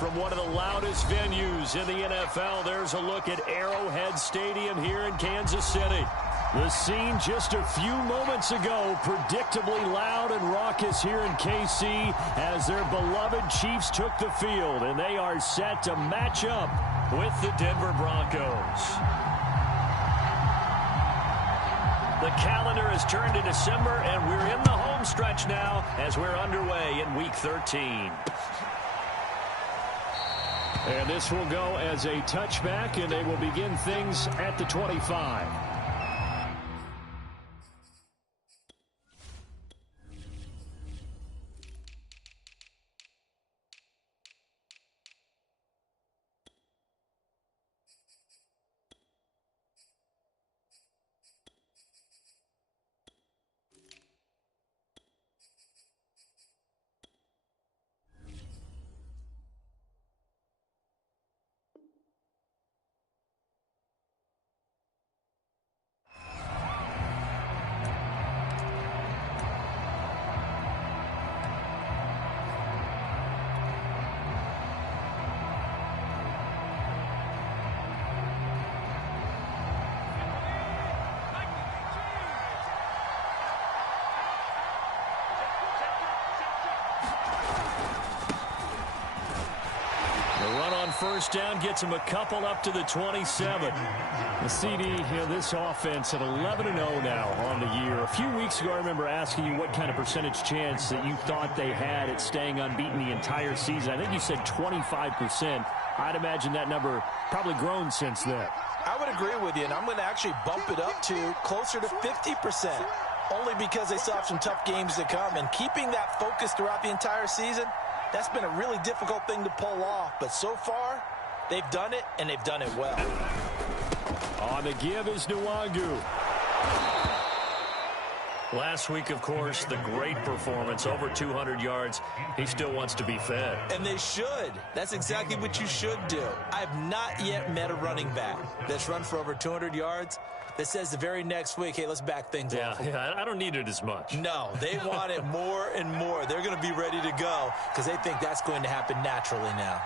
from one of the loudest venues in the NFL. There's a look at Arrowhead Stadium here in Kansas City. The scene just a few moments ago, predictably loud and raucous here in KC as their beloved Chiefs took the field, and they are set to match up with the Denver Broncos. The calendar has turned to December, and we're in the home stretch now as we're underway in Week 13. And this will go as a touchback, and they will begin things at the 25. First down gets him a couple up to the 27. The CD, this offense at 11-0 now on the year. A few weeks ago, I remember asking you what kind of percentage chance that you thought they had at staying unbeaten the entire season. I think you said 25%. I'd imagine that number probably grown since then. I would agree with you, and I'm going to actually bump it up to closer to 50%, only because they still have some tough games to come. And keeping that focus throughout the entire season, that's been a really difficult thing to pull off. But so far, they've done it, and they've done it well. On the give is Nwangu. Last week, of course, the great performance, over 200 yards. He still wants to be fed. And they should. That's exactly what you should do. I've not yet met a running back that's run for over 200 yards that says the very next week, hey, let's back things off. Yeah, I don't need it as much. No, they want it more and more. They're going to be ready to go because they think that's going to happen naturally now.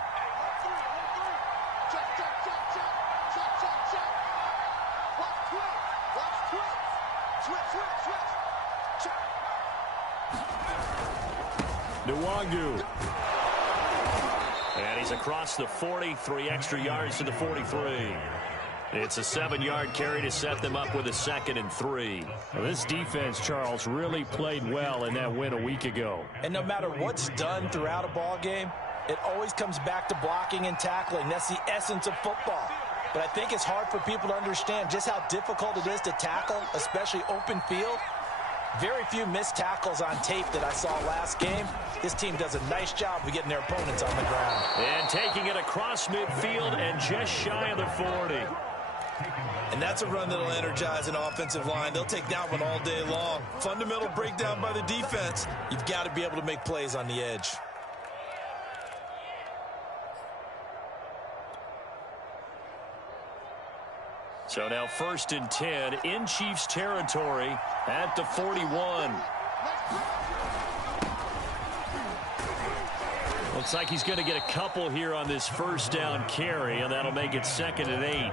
Nwangu. And he's across the 40, 3 extra yards to the 43. It's a 7-yard carry to set them up with a 2nd and 3. Well, this defense, Charles, really played well in that win a week ago. And no matter what's done throughout a ball game, it always comes back to blocking and tackling. That's the essence of football. But I think it's hard for people to understand just how difficult it is to tackle, especially open field. Very few missed tackles on tape that I saw last game. This team does a nice job of getting their opponents on the ground. And taking it across midfield and just shy of the 40. And that's a run that'll energize an offensive line. They'll take that one all day long. Fundamental breakdown by the defense. You've got to be able to make plays on the edge. So now 1st and 10 in Chiefs territory at the 41. Looks like he's going to get a couple here on this first down carry, and that'll make it 2nd and 8.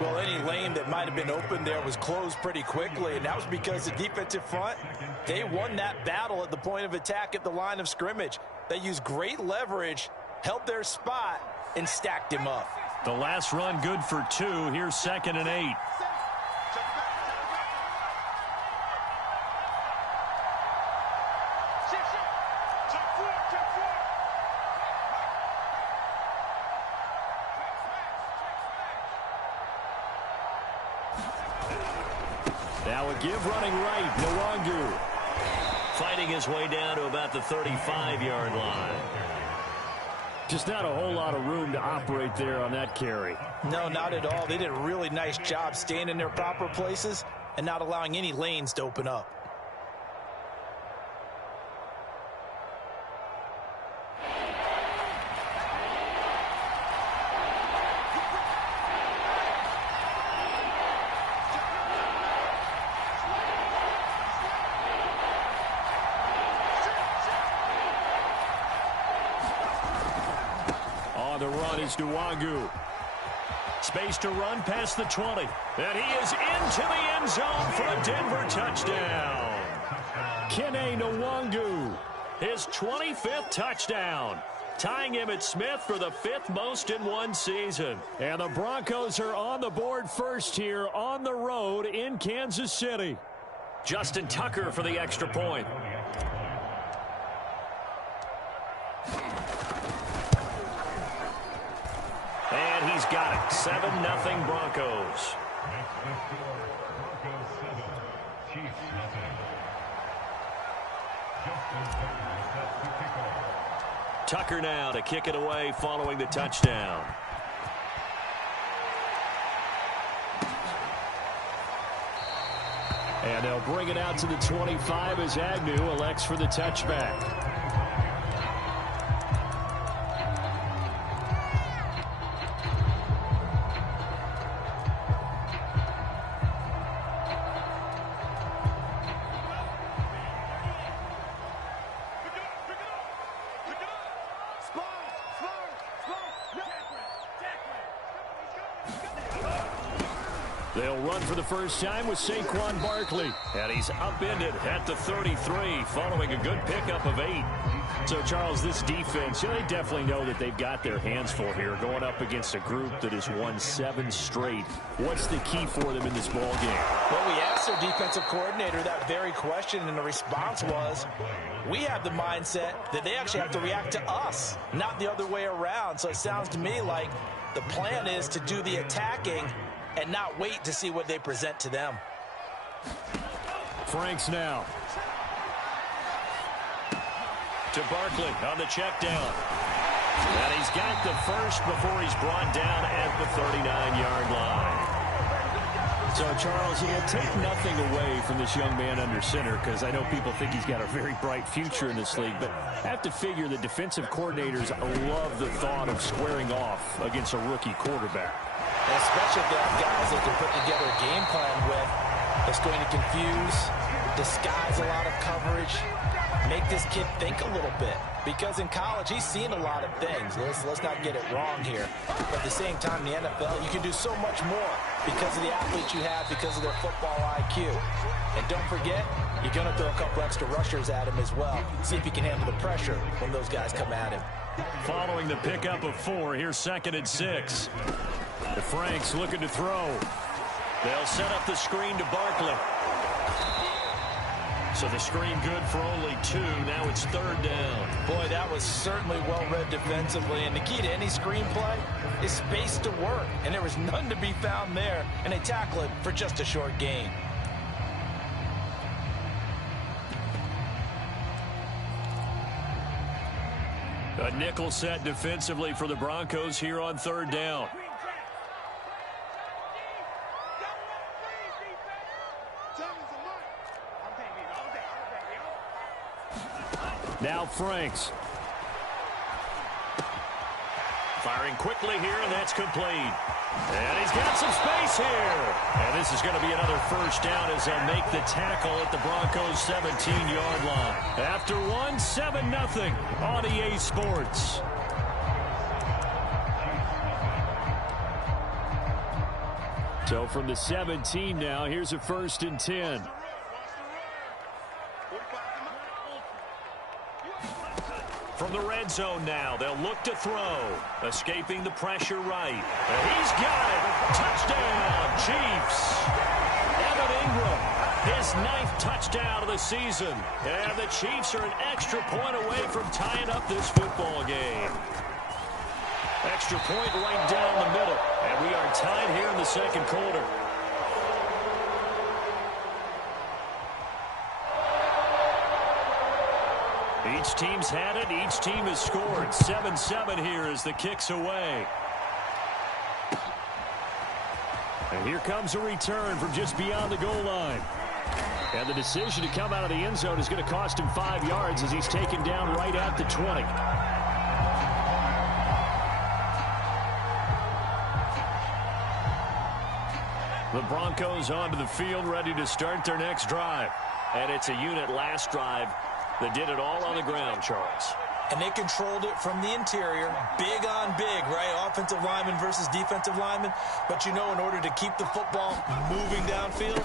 Well, any lane that might have been open there was closed pretty quickly, and that was because the defensive front, they won that battle at the point of attack at the line of scrimmage. They used great leverage, held their spot, and stacked him up. The last run good for 2. Here's 2nd and 8. Now a give running right, Nwangu. Fighting his way down to about the 35-yard line. Just not a whole lot of room to operate there on that carry. No, not at all. They did a really nice job staying in their proper places and not allowing any lanes to open up. the run is Nwangu. Space to run past the 20. And he is into the end zone for a Denver touchdown. Kene Nwangu, his 25th touchdown, tying Emmitt Smith for the 5th most in one season. And the Broncos are on the board first here on the road in Kansas City. Justin Tucker for the extra point. And he's got it. 7-0 Broncos. Tucker now to kick it away following the touchdown. And they'll bring it out to the 25 as Agnew elects for the touchback. They'll run for the first time with Saquon Barkley. And he's upended at the 33 following a good pickup of 8. So, Charles, this defense, they definitely know that they've got their hands full here going up against a group that has won 7 straight. What's the key for them in this ball game? Well, we asked their defensive coordinator that very question, and the response was, we have the mindset that they actually have to react to us, not the other way around. So it sounds to me like the plan is to do the attacking and not wait to see what they present to them. Franks now. To Barkley on the check down. And he's got the first before he's brought down at the 39-yard line. So, Charles, take nothing away from this young man under center, because I know people think he's got a very bright future in this league, but I have to figure the defensive coordinators love the thought of squaring off against a rookie quarterback. Especially if they have guys they can put together a game plan with that's going to confuse, disguise a lot of coverage, make this kid think a little bit. Because in college, he's seen a lot of things. Let's not get it wrong here. But at the same time, in the NFL, you can do so much more because of the athletes you have, because of their football IQ. And don't forget, you're going to throw a couple extra rushers at him as well. See if he can handle the pressure when those guys come at him. Following the pickup of 4, here's 2nd and 6. The Franks looking to throw. They'll set up the screen to Barkley. So the screen good for only 2. Now it's 3rd down. Boy, that was certainly well-read defensively. And the key to any screen play is space to work. And there was none to be found there. And they tackle it for just a short gain. A nickel set defensively for the Broncos here on 3rd down. Now Franks. Firing quickly here, and that's complete. And he's got some space here. And this is going to be another first down as they'll make the tackle at the Broncos' 17-yard line. After 1, 7-0 on EA Sports. So from the 17 now, here's a 1st and 10. From the red zone now, they'll look to throw. Escaping the pressure right. And he's got it. Touchdown, Chiefs. Evan Ingram, his 9th touchdown of the season. And the Chiefs are an extra point away from tying up this football game. Extra point right down the middle. And we are tied here in the 2nd quarter. Each team's had it. Each team has scored. 7-7 here as the kick's away. And here comes a return from just beyond the goal line. And the decision to come out of the end zone is going to cost him 5 yards as he's taken down right at the 20. The Broncos onto the field, ready to start their next drive. And it's a unit last drive that did it all on the ground, Charles. And they controlled it from the interior. Big on big, right? Offensive lineman versus defensive lineman. But you know, in order to keep the football moving downfield,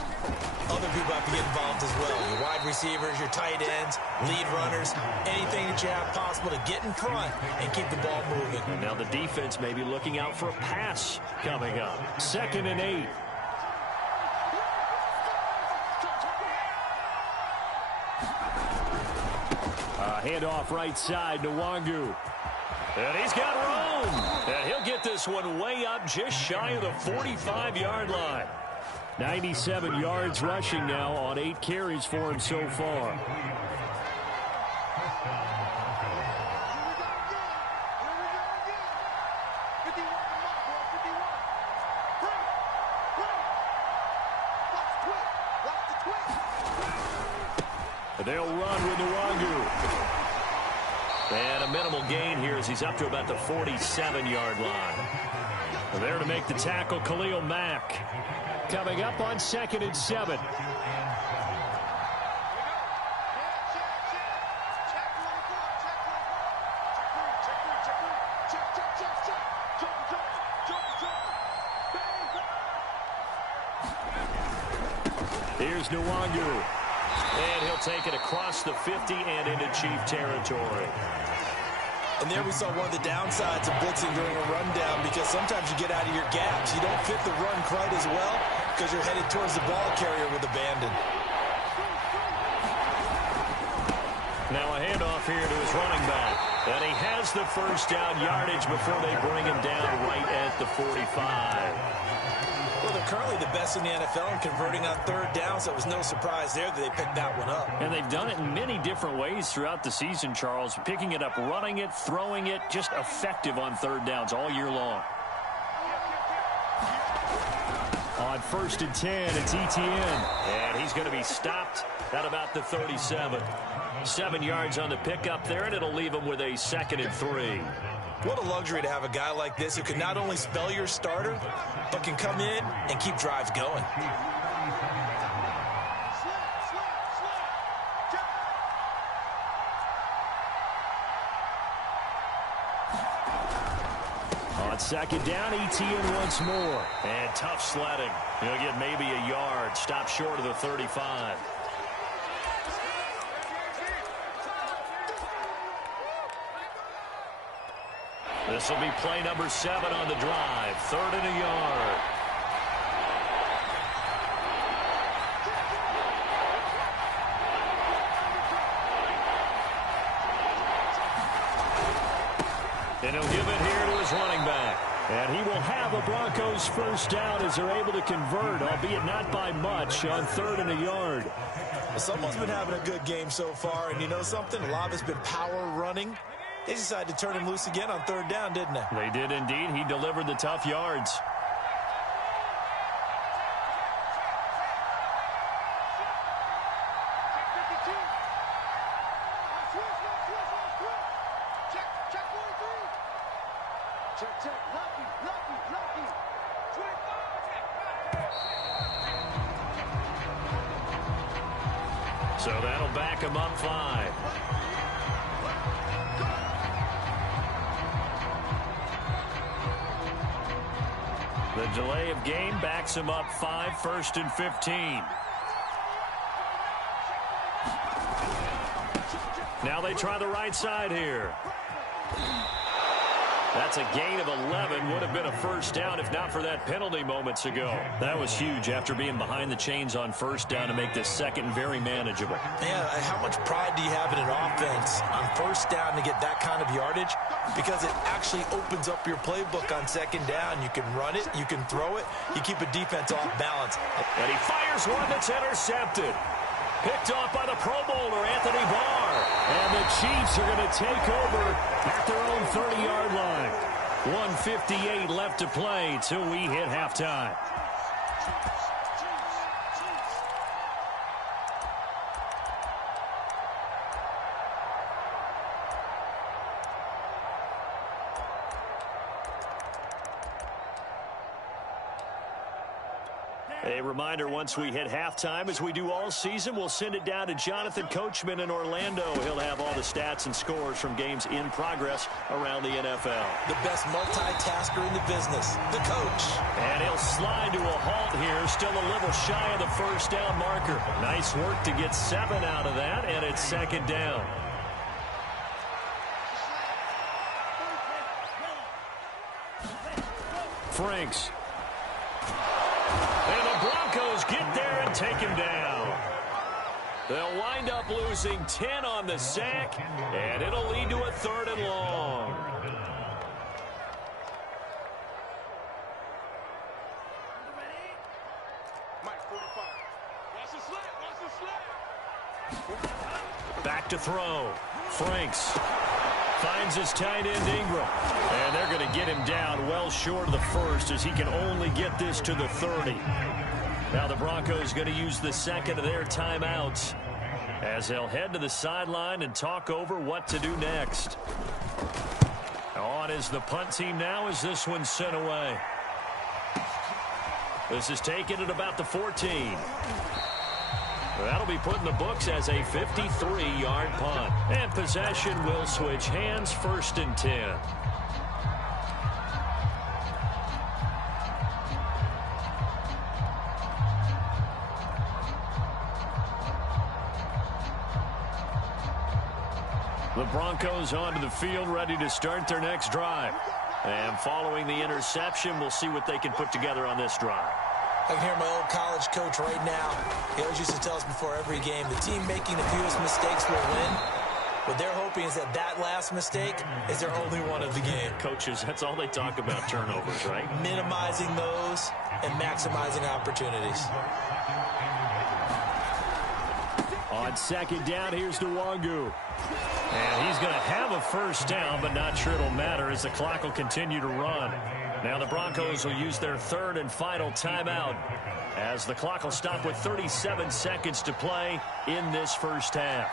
other people have to get involved as well. Your wide receivers, your tight ends, lead runners, anything that you have possible to get in front and keep the ball moving. And now the defense may be looking out for a pass coming up. 2nd and 8. Handoff right side to Wangu. And he's got room. And he'll get this one way up just shy of the 45-yard line. 97 yards rushing now on 8 carries for him so far. They'll run with Nwangu. And a minimal gain here as he's up to about the 47-yard line. There to make the tackle, Khalil Mack. Coming up on 2nd and 7. Here's Nwangu. And he'll take it across the 50 and into Chief territory. And there we saw one of the downsides of blitzing during a rundown, because sometimes you get out of your gaps. You don't fit the run quite as well because you're headed towards the ball carrier with abandon. Now a handoff here to his running back. And he has the first down yardage before they bring him down right at the 45. Well, they're currently the best in the NFL in converting on 3rd down, so it was no surprise there that they picked that one up. And they've done it in many different ways throughout the season, Charles. Picking it up, running it, throwing it, just effective on 3rd downs all year long. On 1st and 10, it's Etienne. And he's going to be stopped at about the 37. 7 yards on the pickup there, and it'll leave him with a 2nd and 3. What a luxury to have a guy like this who can not only spell your starter, but can come in and keep drives going. On 2nd down, Etienne once more. And tough sledding. He'll get maybe a yard. Stop short of the 35. This will be play number 7 on the drive. 3rd and a yard. And he'll give it here to his running back. And he will have a Broncos first down as they're able to convert, albeit not by much, on 3rd and a yard. Well, someone's been having a good game so far, and you know something? A lot of it's been power running. They decided to turn him loose again on 3rd down, didn't they? They did indeed. He delivered the tough yards. So that'll back him up 5. The delay of game backs him up 5, 1st and 15. Now they try the right side here. That's a gain of 11. Would have been a first down if not for that penalty moments ago. That was huge after being behind the chains on 1st down to make this 2nd very manageable. Yeah, how much pride do you have in an offense on 1st down to get that kind of yardage? Because it actually opens up your playbook on 2nd down. You can run it, you can throw it, you keep a defense off balance. And he fires one that's intercepted. Picked off by the Pro Bowler, Anthony Barr. And the Chiefs are going to take over at their own 30-yard line. 1:58 left to play till we hit halftime. A reminder, once we hit halftime, as we do all season, we'll send it down to Jonathan Coachman in Orlando. He'll have all the stats and scores from games in progress around the NFL. The best multitasker in the business, the coach. And he'll slide to a halt here, still a little shy of the first down marker. Nice work to get 7 out of that, and it's second down. Franks. And the Broncos get there and take him down. They'll wind up losing 10 on the sack, and it'll lead to a 3rd and long. Back to throw. Franks finds his tight end Ingram. And they're going to get him down well short of the first, as he can only get this to the 30. Now the Broncos going to use the second of their timeouts as they'll head to the sideline and talk over what to do next. On is the punt team now as this one's sent away. This is taken at about the 14. That'll be put in the books as a 53-yard punt. And possession will switch hands, 1st and 10. The Broncos onto the field, ready to start their next drive. And following the interception, we'll see what they can put together on this drive. I can hear my old college coach right now. He always used to tell us before every game, the team making the fewest mistakes will win. What they're hoping is that that last mistake is their only one of the game. Coaches, that's all they talk about, turnovers, right? Minimizing those and maximizing opportunities. On second down, here's Nwangu. And he's going to have a first down, but not sure it'll matter as the clock will continue to run. Now the Broncos will use their 3rd and final timeout as the clock will stop with 37 seconds to play in this first half.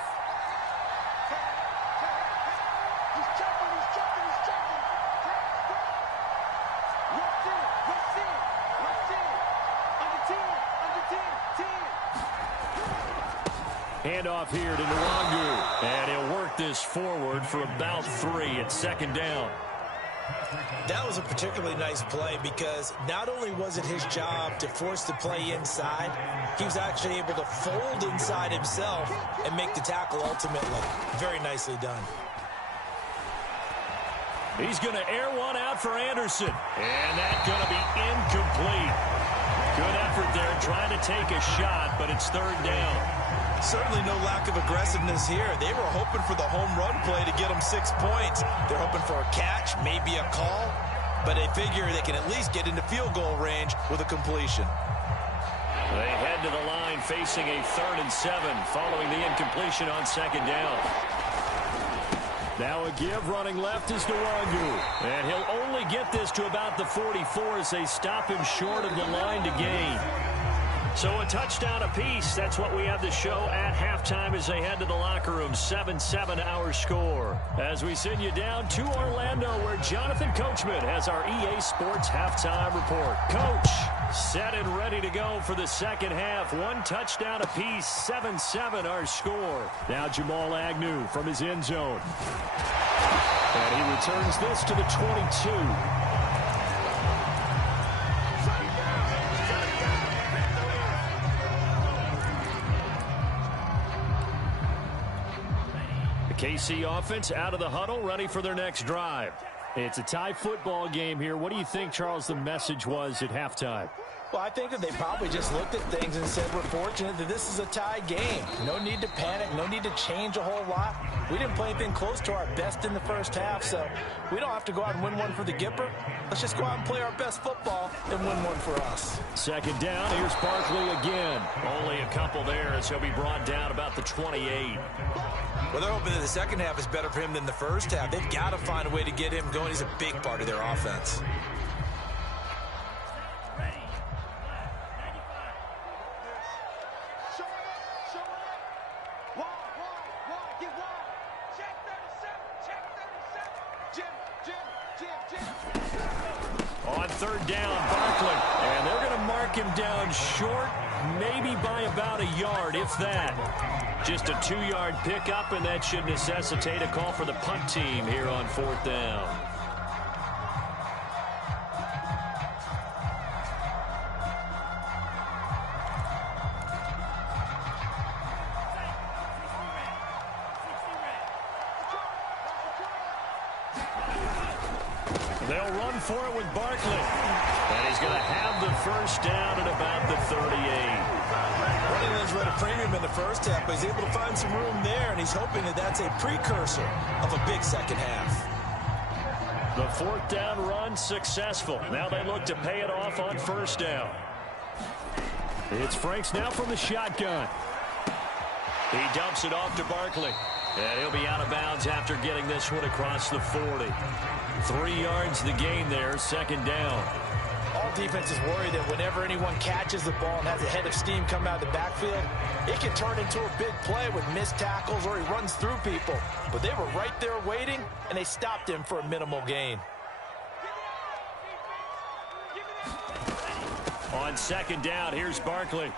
Handoff here to Nwangu, and he'll work this forward for about 3 at second down. That was a particularly nice play because not only was it his job to force the play inside, he was actually able to fold inside himself and make the tackle ultimately. Very nicely done. He's going to air one out for Anderson, and that's going to be incomplete. Good effort there trying to take a shot, but it's 3rd down. Certainly no lack of aggressiveness here. They were hoping for the home run play to get them 6 points. They're hoping for a catch, maybe a call, but they figure they can at least get into field goal range with a completion. They head to the line facing a 3rd and 7 following the incompletion on second down. Now a give running left is Nwangu, and he'll only get this to about the 44 as they stop him short of the line to gain. So a touchdown apiece. That's what we have to show at halftime as they head to the locker room. 7-7 our score. As we send you down to Orlando, where Jonathan Coachman has our EA Sports halftime report. Coach, set and ready to go for the second half. 1 touchdown apiece. 7-7 our score. Now Jamal Agnew from his end zone. And he returns this to the 22. KC offense out of the huddle, ready for their next drive. It's a tie football game here. What do you think, Charles, the message was at halftime? Well, I think that they probably just looked at things and said, we're fortunate that this is a tie game. No need to panic. No need to change a whole lot. We didn't play anything close to our best in the first half, so we don't have to go out and win one for the Gipper. Let's just go out and play our best football and win one for us. Second down, here's Barkley again. Only a couple there as he'll be brought down about the 28. Well, they're hoping that the second half is better for him than the first half. They've got to find a way to get him going. He's a big part of their offense. On third down, Barkley. And they're going to mark knock him down short, maybe by about a yard, if that. Just a 2-yard pickup, and that should necessitate a call for the punt team here on 4th down. They'll run for it with Barkley. And he's going to have the first down at about the 38. Running has read a premium in the first half, but he's able to find some room there, and he's hoping that that's a precursor of a big second half. The 4th down run successful. Now they look to pay it off on 1st down. It's Franks now from the shotgun. He dumps it off to Barkley. And he'll be out of bounds after getting this one across the 40. 3 yards the gain there, 2nd down. All defenses worry that whenever anyone catches the ball and has a head of steam come out of the backfield, it can turn into a big play with missed tackles or he runs through people. But they were right there waiting, and they stopped him for a minimal gain. On 2nd down, here's Barkley.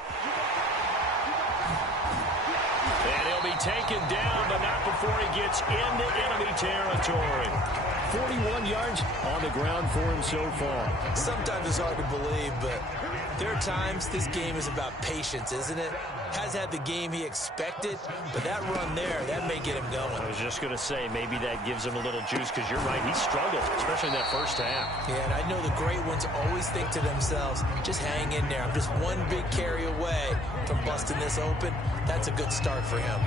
And he'll be taken down, but not before he gets into enemy territory. 41 yards on the ground for him so far. Sometimes it's hard to believe, but there are times this game is about patience, isn't it? Has had the game he expected, but that run there, that may get him going. I was just going to say, maybe that gives him a little juice, because you're right, he struggled, especially in that first half. Yeah, and I know the great ones always think to themselves, just hang in there. I'm just one big carry away from busting this open. That's a good start for him.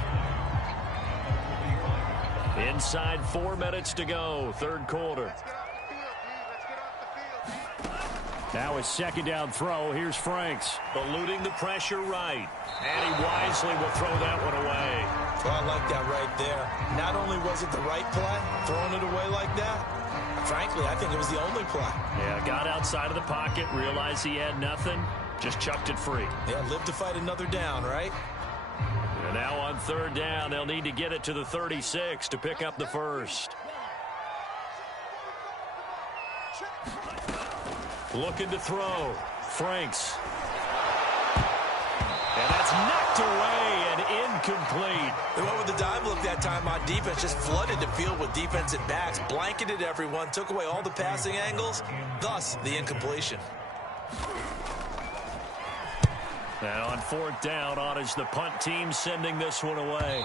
Inside 4 minutes to go, 3rd quarter. Now his 2nd down throw. Here's Franks. Eluding the pressure right. And he wisely will throw that one away. Well, I like that right there. Not only was it the right play, throwing it away like that, frankly, I think it was the only play. Yeah, got outside of the pocket, realized he had nothing, just chucked it free. Yeah, live to fight another down, right? And now on 3rd down, they'll need to get it to the 36 to pick up the first. Looking to throw. Franks. And that's knocked away and incomplete. They went with the dime look that time on defense. Just flooded the field with defensive backs. Blanketed everyone. Took away all the passing angles. Thus, the incompletion. And on 4th down, on is the punt team sending this one away.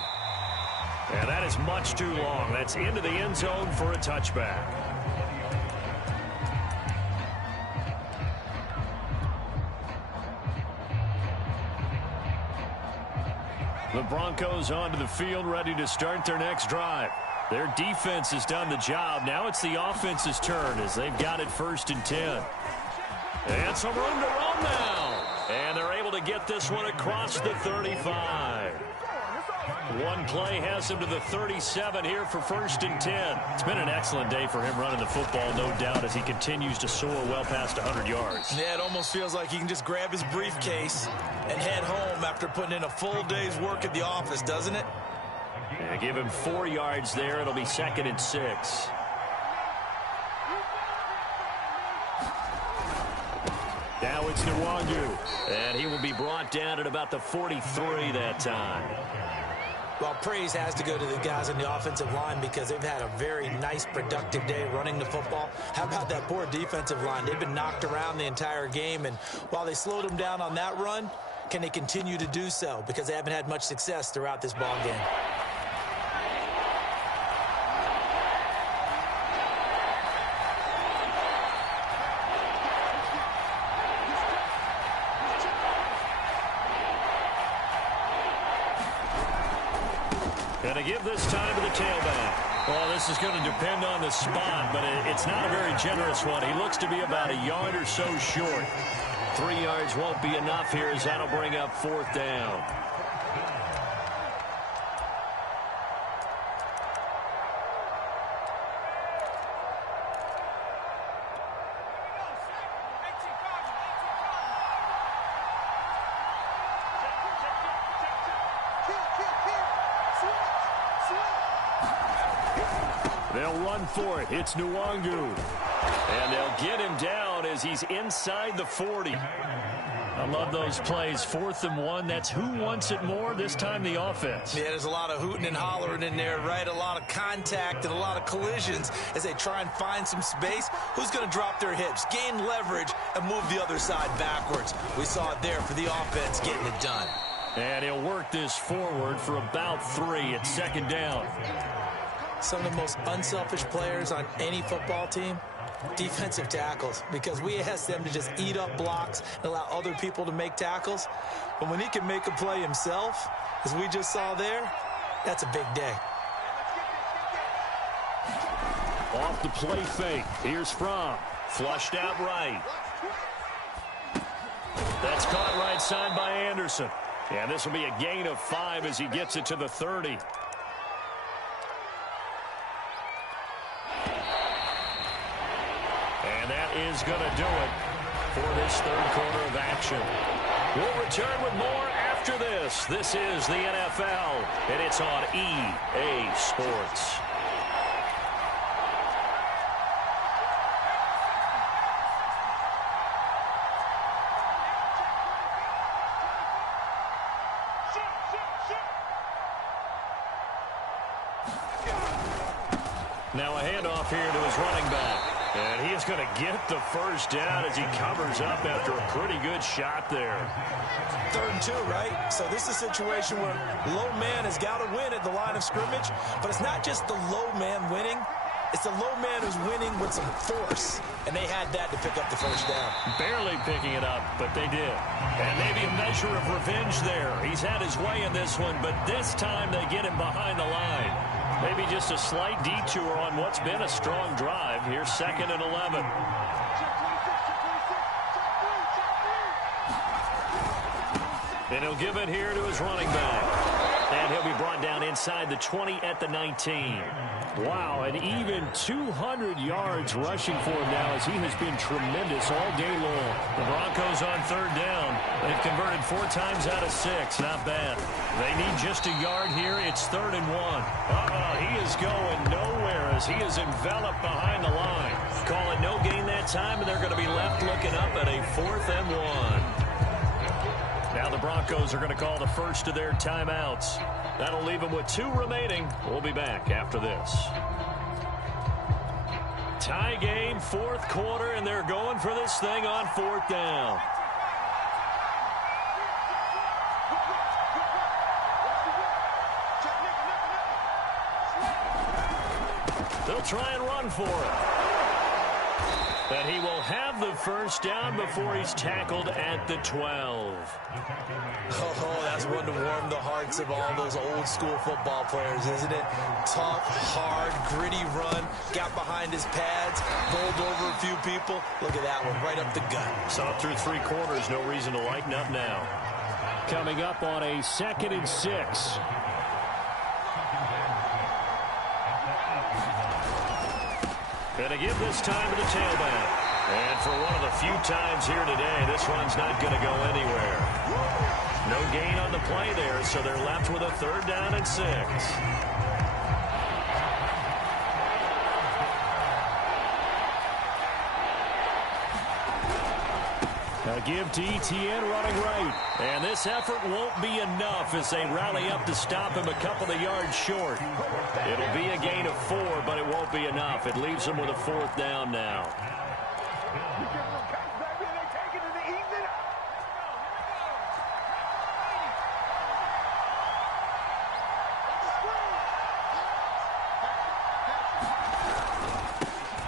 And that is much too long. That's into the end zone for a touchback. The Broncos onto the field, ready to start their next drive. Their defense has done the job. Now it's the offense's turn as they've got it 1st and 10. And some room to run now. And they're able to get this one across the 35. One play has him to the 37 here for 1st and 10. It's been an excellent day for him running the football, no doubt, as he continues to soar well past 100 yards. Yeah, it almost feels like he can just grab his briefcase and head home after putting in a full day's work at the office, doesn't it? Yeah, give him 4 yards there. It'll be 2nd and 6. Now it's Nwangu, and he will be brought down at about the 43 that time. Well, praise has to go to the guys on the offensive line because they've had a very nice, productive day running the football. How about that poor defensive line? They've been knocked around the entire game, and while they slowed them down on that run, can they continue to do so? Because they haven't had much success throughout this ball game. Going to give this time to the tailback. Well, this is going to depend on the spot, but it's not a very generous one. He looks to be about a yard or so short. 3 yards won't be enough here as that'll bring up 4th down. They'll run for it. It's Nwangu. And they'll get him down as he's inside the 40. I love those plays. 4th and 1. That's who wants it more. This time the offense. Yeah, there's a lot of hooting and hollering in there, right? A lot of contact and a lot of collisions as they try and find some space. Who's going to drop their hips, gain leverage, and move the other side backwards? We saw it there for the offense getting it done. And he'll work this forward for about 3 at 2nd down. Some of the most unselfish players on any football team, defensive tackles, because we ask them to just eat up blocks and allow other people to make tackles. But when he can make a play himself, as we just saw there, that's a big day. Off the play fake. Here's Fromm. Flushed out right. That's caught right side by Anderson. And this will be a gain of 5 as he gets it to the 30. And that is going to do it for this 3rd quarter of action. We'll return with more after this. This is the NFL, and it's on EA Sports. Now a handoff here to his running back. And he is going to get the first down as he covers up after a pretty good shot there. 3rd and 2, right? So this is a situation where low man has got to win at the line of scrimmage. But it's not just the low man winning. It's the low man who's winning with some force. And they had that to pick up the first down. Barely picking it up, but they did. And maybe a measure of revenge there. He's had his way in this one, but this time they get him behind the line. Maybe just a slight detour on what's been a strong drive. Here's 2nd and 11. And he'll give it here to his running back. And he'll be brought down inside the 20 at the 19. Wow, and even 200 yards rushing for him now as he has been tremendous all day long. The Broncos on 3rd down. They've converted 4 times out of 6. Not bad. They need just a yard here. It's 3rd and 1. He is going nowhere as he is enveloped behind the line. Call it no gain that time, and they're going to be left looking up at a 4th and 1. Now the Broncos are going to call the first of their timeouts. That'll leave them with 2 remaining. We'll be back after this. Tie game, 4th quarter, and they're going for this thing on 4th down. They'll try and run for it. And he will have the first down before he's tackled at the 12. Oh, that's one to warm the hearts of all those old school football players, isn't it? Tough, hard, gritty run, got behind his pads, bowled over a few people. Look at that one, right up the gut. Saw it through 3 quarters, no reason to lighten up now. Coming up on a 2nd and 6. And to give this time to the tailback. And for one of the few times here today, this run's not going to go anywhere. No gain on the play there, so they're left with a 3rd down and 6. A give to Etienne running right. And this effort won't be enough as they rally up to stop him a couple of yards short. It'll be a gain of 4, but it won't be enough. It leaves them with a 4th down now.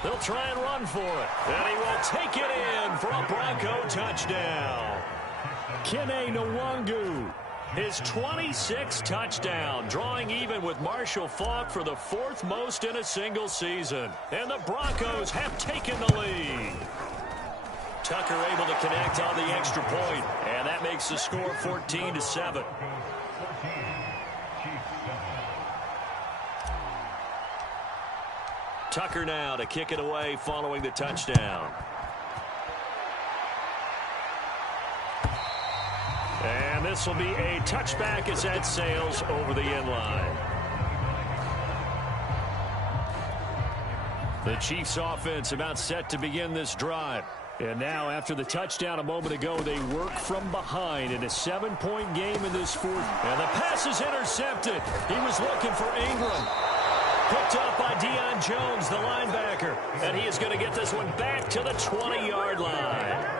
They'll try and run for it. And he will take it in for a Bronco touchdown. Kene Nwangu, his 26th touchdown, drawing even with Marshall Faulk for the 4th most in a single season. And the Broncos have taken the lead. Tucker able to connect on the extra point, and that makes the score 14-7. Tucker now to kick it away following the touchdown. And this will be a touchback as that sails over the end line. The Chiefs offense about set to begin this drive. And now, after the touchdown a moment ago, they work from behind in a 7-point game in this fourth. And the pass is intercepted. He was looking for Ingram. Picked up by Deion Jones, the linebacker. And he is going to get this one back to the 20-yard line.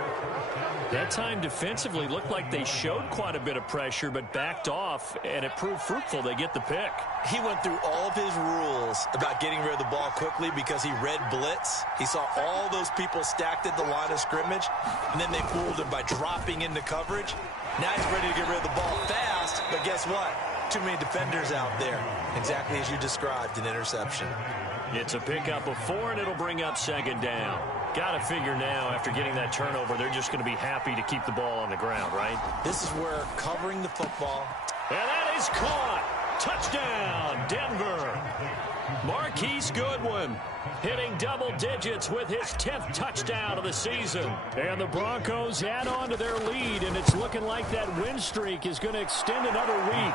That time defensively looked like they showed quite a bit of pressure, but backed off, and it proved fruitful. They get the pick. He went through all of his rules about getting rid of the ball quickly because he read blitz. He saw all those people stacked at the line of scrimmage, and then they fooled him by dropping into coverage. Now he's ready to get rid of the ball fast, but guess what? Too many defenders out there. Exactly as you described, an interception. It's a pickup of 4, and it'll bring up second down. Got to figure now, after getting that turnover, they're just going to be happy to keep the ball on the ground, right? This is where covering the football. And that is caught. Touchdown, Denver. Marquise Goodwin hitting double digits with his 10th touchdown of the season. And the Broncos add on to their lead, and it's looking like that win streak is going to extend another week.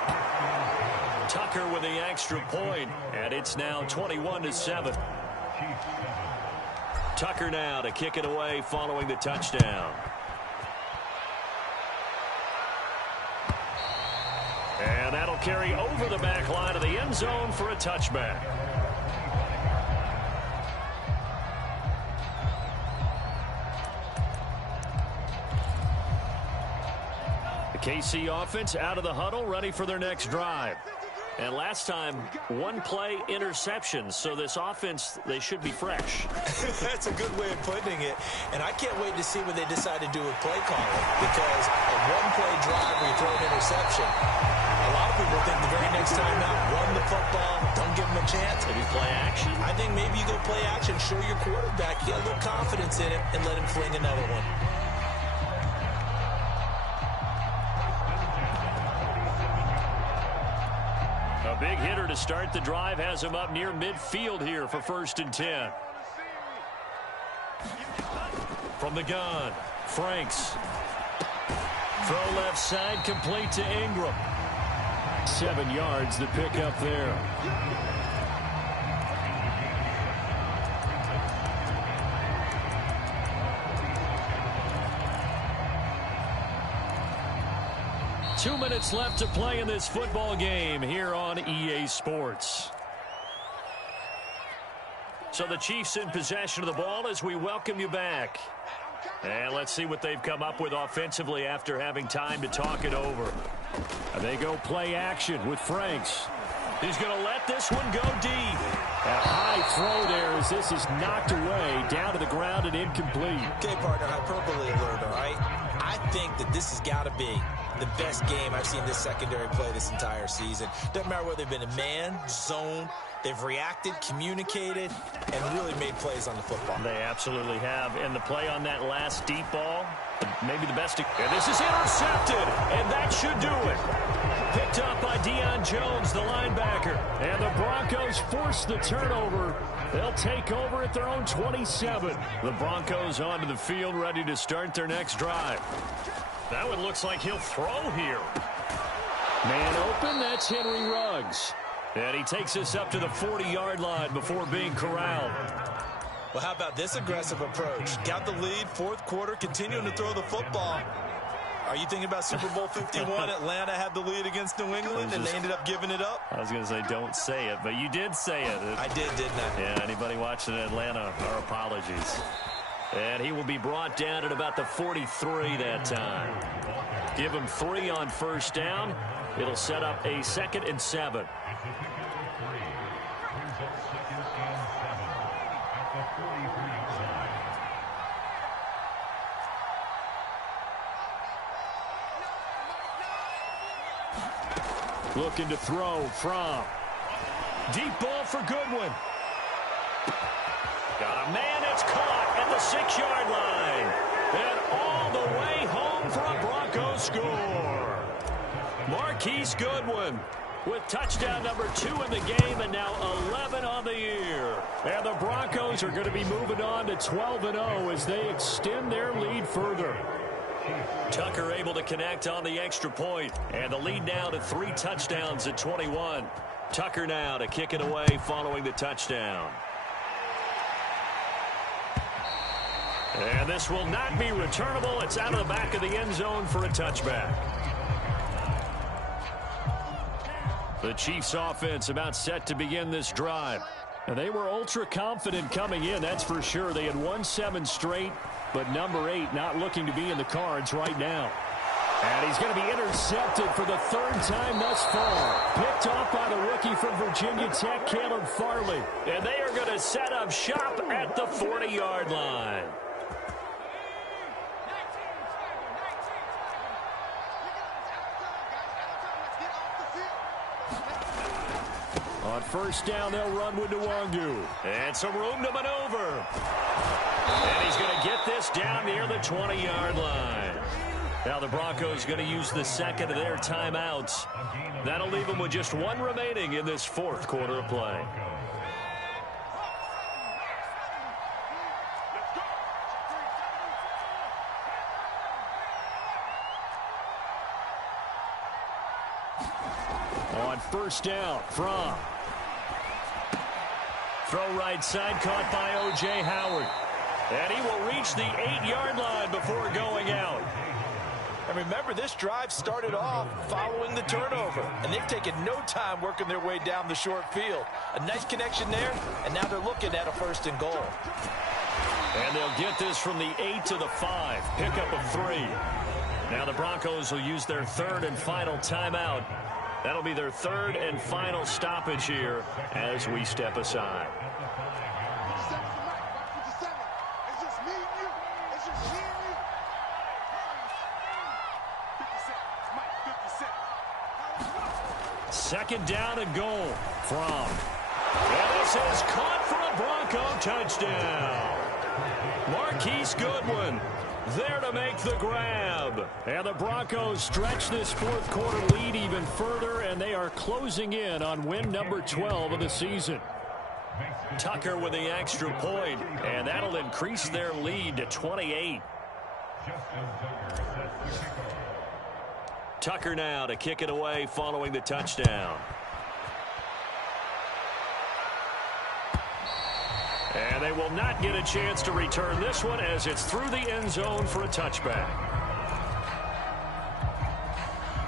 Tucker with the extra point, and it's now 21-7. Tucker now to kick it away following the touchdown. And that'll carry over the back line of the end zone for a touchback. The KC offense out of the huddle, ready for their next drive. And last time, one-play interceptions. So this offense, they should be fresh. That's a good way of putting it. And I can't wait to see what they decide to do with play calling. Because a one-play drive where you throw an interception, a lot of people think the very next time out, run the football, don't give them a chance. Maybe play action? I think maybe you go play action, show your quarterback, you get a little confidence in it, and let him fling another one. A big hitter to start the drive has him up near midfield here for 1st and 10. From the gun, Franks. Throw left side, complete to Ingram. 7 yards, the pickup there. Two minutes left to play in this football game here on EA Sports. So the Chiefs in possession of the ball as we welcome you back. And let's see what they've come up with offensively after having time to talk it over. They go play action with Franks. He's going to let this one go deep. A high throw there as this is knocked away, down to the ground and incomplete. Okay, partner, hyperbole alert, all right? I think that this has got to be the best game I've seen this secondary play this entire season. Doesn't matter whether they've been in man, zone, they've reacted, communicated, and really made plays on the football. They absolutely have. And the play on that last deep ball, maybe the best. And this is intercepted, and that should do it. Picked up by Deion Jones, the linebacker. And the Broncos force the turnover. They'll take over at their own 27. The Broncos onto the field, ready to start their next drive. That one looks like he'll throw here. Man open, that's Henry Ruggs. And he takes us up to the 40-yard line before being corralled. Well, how about this aggressive approach? Got the lead, 4th quarter, continuing to throw the football. Are you thinking about Super Bowl 51? Atlanta had the lead against New England, and they ended up giving it up? I was going to say don't say it, but you did say it. I did, didn't I? Yeah, anybody watching Atlanta, our apologies. And he will be brought down at about the 43 that time. Give him 3 on 1st down. It'll set up a 2nd and 7. Looking to throw from. Deep ball for Goodwin. Got a man, it's caught at the 6-yard line. And all the way home for a Broncos score. Marquise Goodwin with touchdown number 2 in the game and now 11 on the year. And the Broncos are going to be moving on to 12-0 as they extend their lead further. Tucker able to connect on the extra point. And the lead now to 3 touchdowns at 21. Tucker now to kick it away following the touchdown. And this will not be returnable. It's out of the back of the end zone for a touchback. The Chiefs offense about set to begin this drive. And they were ultra confident coming in, that's for sure. They had won 7 straight, but number 8 not looking to be in the cards right now. And he's going to be intercepted for the 3rd time thus far. Picked off by the rookie from Virginia Tech, Caleb Farley. And they are going to set up shop at the 40-yard line. On first down, they'll run with Nwangu. And some room to maneuver. And he's going to get this down near the 20-yard line. Now the Broncos going to use the second of their timeouts. That'll leave them with just 1 remaining in this 4th quarter of play. On first down, from throw right side, caught by O.J. Howard. And he will reach the 8-yard line before going out. And remember, this drive started off following the turnover, and they've taken no time working their way down the short field. A nice connection there, and now they're looking at a 1st and goal. And they'll get this from the 8 to the 5, pickup of 3. Now the Broncos will use their 3rd and final timeout. That'll be their 3rd and final stoppage here as we step aside. Second down and goal from. And this is caught for a Bronco touchdown. Marquise Goodwin there to make the grab. And the Broncos stretch this 4th quarter lead even further, and they are closing in on win number 12 of the season. Tucker with the extra point, and that'll increase their lead to 28. Tucker now to kick it away following the touchdown. And they will not get a chance to return this one as it's through the end zone for a touchback.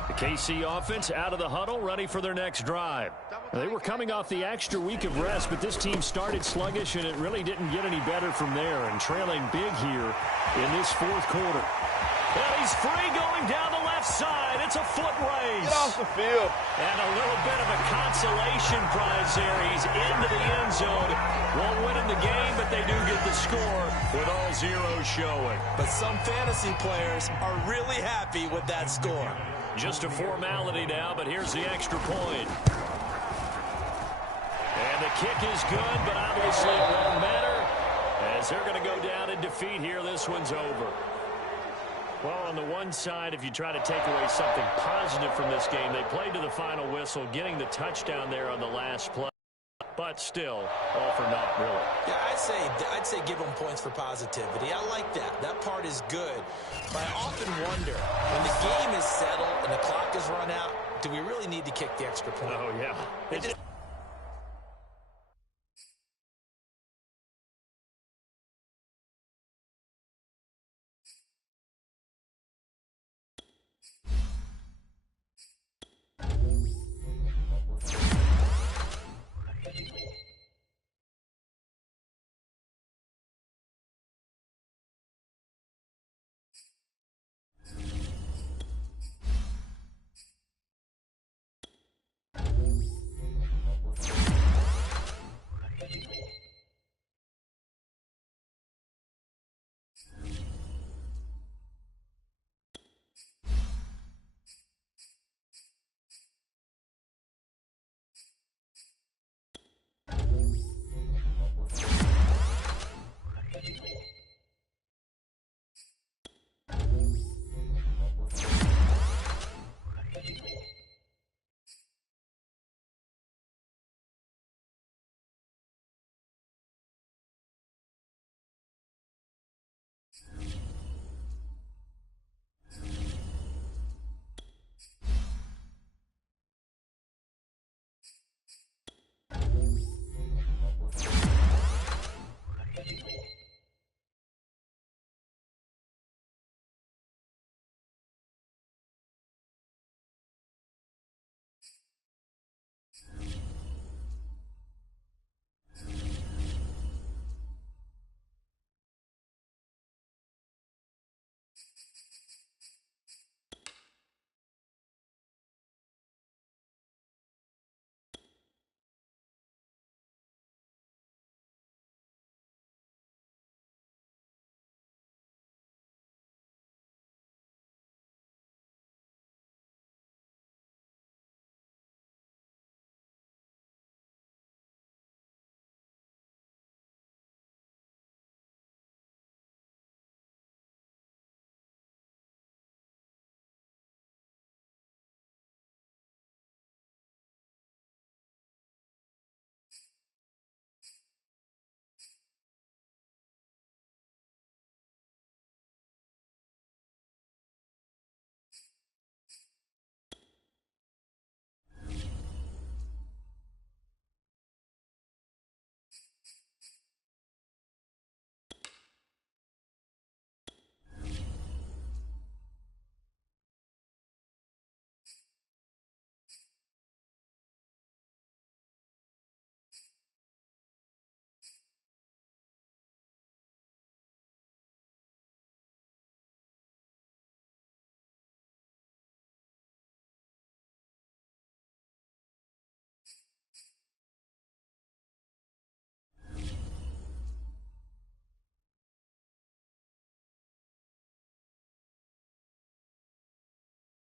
The KC offense out of the huddle, ready for their next drive. They were coming off the extra week of rest, but this team started sluggish, and it really didn't get any better from there, and trailing big here in this 4th quarter. Well, he's free going down the left side. It's a foot race. Get off the field. And a little bit of a consolation prize there. He's into the end zone. Won't win in the game, but they do get the score with all zeros showing. But some fantasy players are really happy with that score. Just a formality now, but here's the extra point. And the kick is good, but obviously it won't matter as they're going to go down in defeat here. This one's over. Well, on the one side, if you try to take away something positive from this game, they played to the final whistle, getting the touchdown there on the last play. But still, all for naught, really. Yeah, I'd say give them points for positivity. I like that. That part is good. But I often wonder, when the game is settled and the clock is run out, do we really need to kick the extra point? Oh, yeah.